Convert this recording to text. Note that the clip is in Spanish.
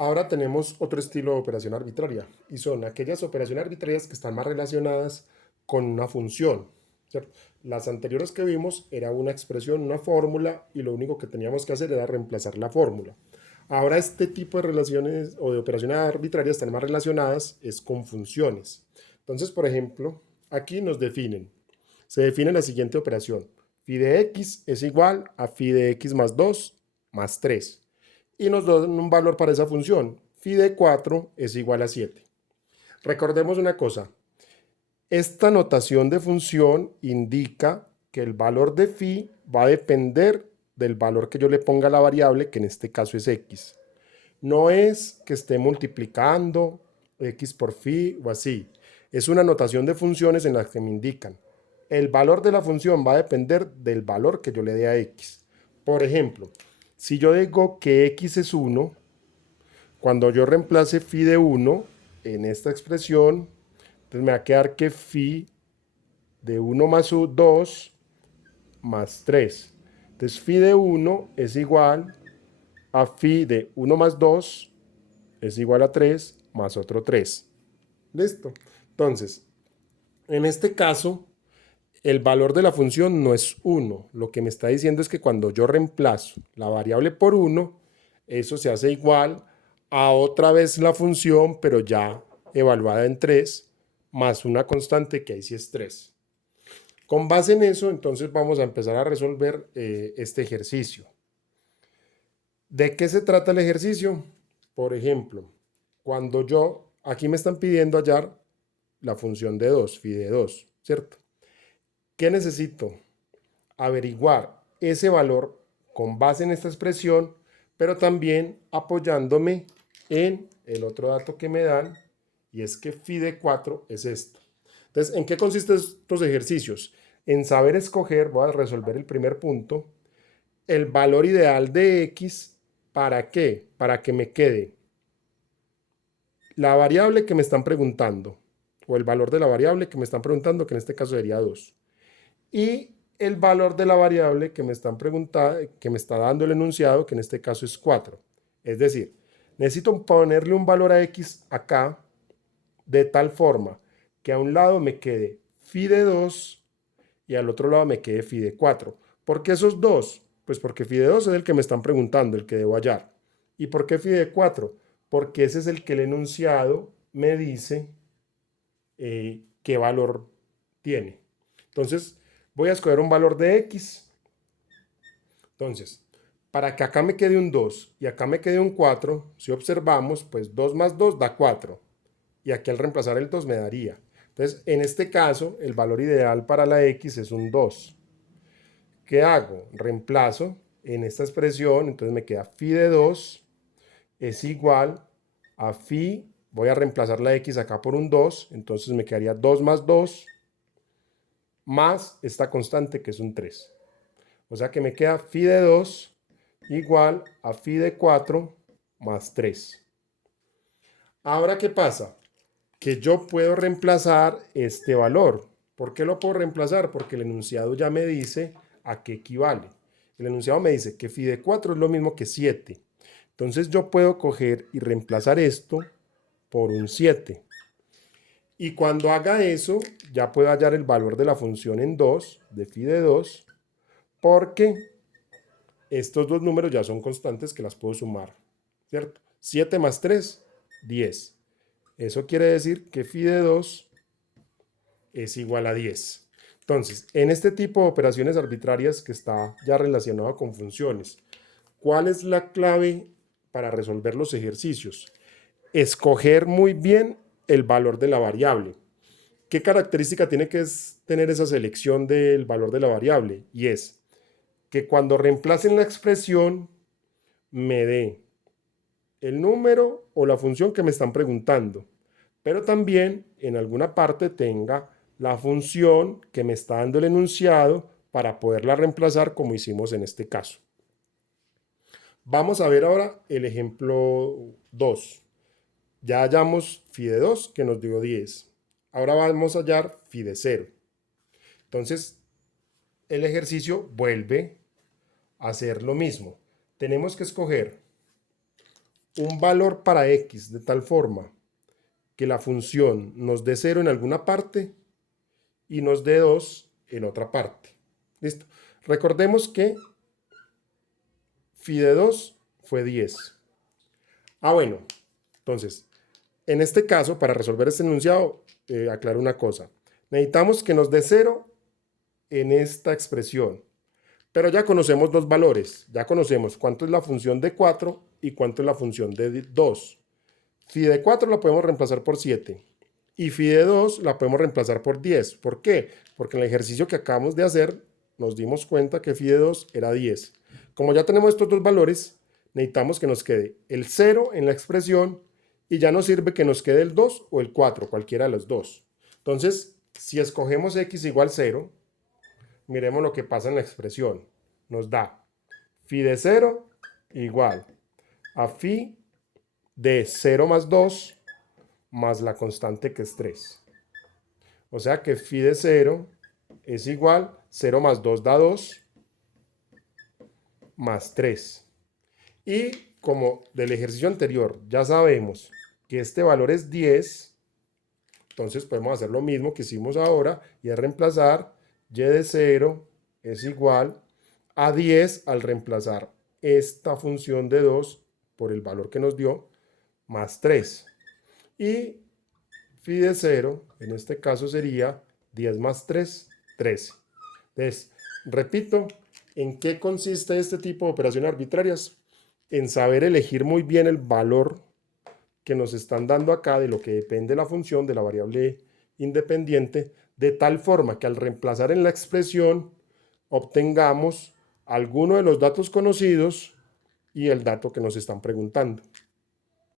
Ahora tenemos otro estilo de operación arbitraria y son aquellas operaciones arbitrarias que están más relacionadas con una función, ¿cierto? Las anteriores que vimos era una expresión, una fórmula y lo único que teníamos que hacer era reemplazar la fórmula. Ahora este tipo de relaciones o de operaciones arbitrarias están más relacionadas es con funciones. Entonces, por ejemplo, aquí se define la siguiente operación. Phi de x es igual a phi de x más 2 más 3 y nos dan un valor para esa función. Phi de 4 es igual a 7. Recordemos una cosa, esta notación de función indica que el valor de phi va a depender del valor que yo le ponga a la variable, que en este caso es x. No es que esté multiplicando x por phi o así. Es una notación de funciones en las que me indican. El valor de la función va a depender del valor que yo le dé a x. Por ejemplo, si yo digo que x es 1, cuando yo reemplace phi de 1 en esta expresión, entonces me va a quedar que phi de 1 más 2 más 3. Entonces phi de 1 es igual a phi de 1 más 2 es igual a 3 más otro 3. ¿Listo? Entonces, en este caso, el valor de la función no es 1. Lo que me está diciendo es que cuando yo reemplazo la variable por 1, eso se hace igual a otra vez la función, pero ya evaluada en 3, más una constante que ahí sí es 3. Con base en eso, entonces vamos a empezar a resolver este ejercicio. ¿De qué se trata el ejercicio? Por ejemplo, aquí me están pidiendo hallar la función de 2, phi de 2, ¿cierto? ¿Qué necesito? Averiguar ese valor con base en esta expresión, pero también apoyándome en el otro dato que me dan, y es que phi de 4 es esto. Entonces, ¿en qué consisten estos ejercicios? En saber escoger, voy a resolver el primer punto, el valor ideal de x. ¿Para qué? Para que me quede la variable que me están preguntando, o el valor de la variable que me están preguntando, que en este caso sería 2. Y el valor de la variable que me están preguntando, que me está dando el enunciado, que en este caso es 4. Es decir, necesito ponerle un valor a x acá de tal forma que a un lado me quede phi de 2 y al otro lado me quede phi de 4. ¿Por qué esos dos? Pues porque phi de 2 es el que me están preguntando, el que debo hallar. ¿Y por qué phi de 4? Porque ese es el que el enunciado me dice qué valor tiene. Entonces, voy a escoger un valor de x. Entonces, para que acá me quede un 2 y acá me quede un 4, si observamos, pues 2 más 2 da 4. Y aquí al reemplazar el 2 me daría. Entonces, en este caso, el valor ideal para la x es un 2. ¿Qué hago? Reemplazo en esta expresión, entonces me queda phi de 2 es igual a phi, voy a reemplazar la x acá por un 2, entonces me quedaría 2 más 2 más esta constante que es un 3. O sea que me queda phi de 2 igual a phi de 4 más 3. Ahora, ¿qué pasa? Que yo puedo reemplazar este valor. ¿Por qué lo puedo reemplazar? Porque el enunciado ya me dice a qué equivale. El enunciado me dice que phi de 4 es lo mismo que 7. Entonces yo puedo coger y reemplazar esto por un 7. Y cuando haga eso, ya puedo hallar el valor de la función en 2, de phi de 2, porque estos dos números ya son constantes que las puedo sumar, ¿cierto? 7 más 3, 10. Eso quiere decir que phi de 2 es igual a 10. Entonces, en este tipo de operaciones arbitrarias que está ya relacionado con funciones, ¿cuál es la clave para resolver los ejercicios? Escoger muy bien el valor de la variable. ¿Qué característica tiene que tener esa selección del valor de la variable? Y es que cuando reemplacen la expresión me dé el número o la función que me están preguntando, pero también en alguna parte tenga la función que me está dando el enunciado para poderla reemplazar como hicimos en este caso. Vamos a ver ahora el ejemplo 2. Ya hallamos phi de 2 que nos dio 10. Ahora vamos a hallar phi de 0. Entonces, el ejercicio vuelve a hacer lo mismo. Tenemos que escoger un valor para x de tal forma que la función nos dé 0 en alguna parte y nos dé 2 en otra parte. ¿Listo? Recordemos que phi de 2 fue 10. Bueno, entonces, en este caso, para resolver este enunciado, aclaro una cosa. Necesitamos que nos dé 0 en esta expresión. Pero ya conocemos dos valores. Ya conocemos cuánto es la función de 4 y cuánto es la función de 2. Phi de 4 la podemos reemplazar por 7. Y phi de 2 la podemos reemplazar por 10. ¿Por qué? Porque en el ejercicio que acabamos de hacer nos dimos cuenta que phi de 2 era 10. Como ya tenemos estos dos valores, necesitamos que nos quede el 0 en la expresión y ya nos sirve que nos quede el 2 o el 4, cualquiera de los dos. Entonces, si escogemos x igual 0, miremos lo que pasa en la expresión. Nos da phi de 0 igual a phi de 0 más 2 más la constante que es 3. O sea que phi de 0 es igual, 0 más 2 da 2, más 3. Y como del ejercicio anterior ya sabemos que este valor es 10, entonces podemos hacer lo mismo que hicimos ahora y es reemplazar y de 0 es igual a 10 al reemplazar esta función de 2 por el valor que nos dio, más 3. Y phi de 0, en este caso sería 10 más 3, 13. Entonces, repito, ¿en qué consiste este tipo de operaciones arbitrarias? En saber elegir muy bien el valor que nos están dando acá de lo que depende la función de la variable independiente, de tal forma que al reemplazar en la expresión obtengamos alguno de los datos conocidos y el dato que nos están preguntando.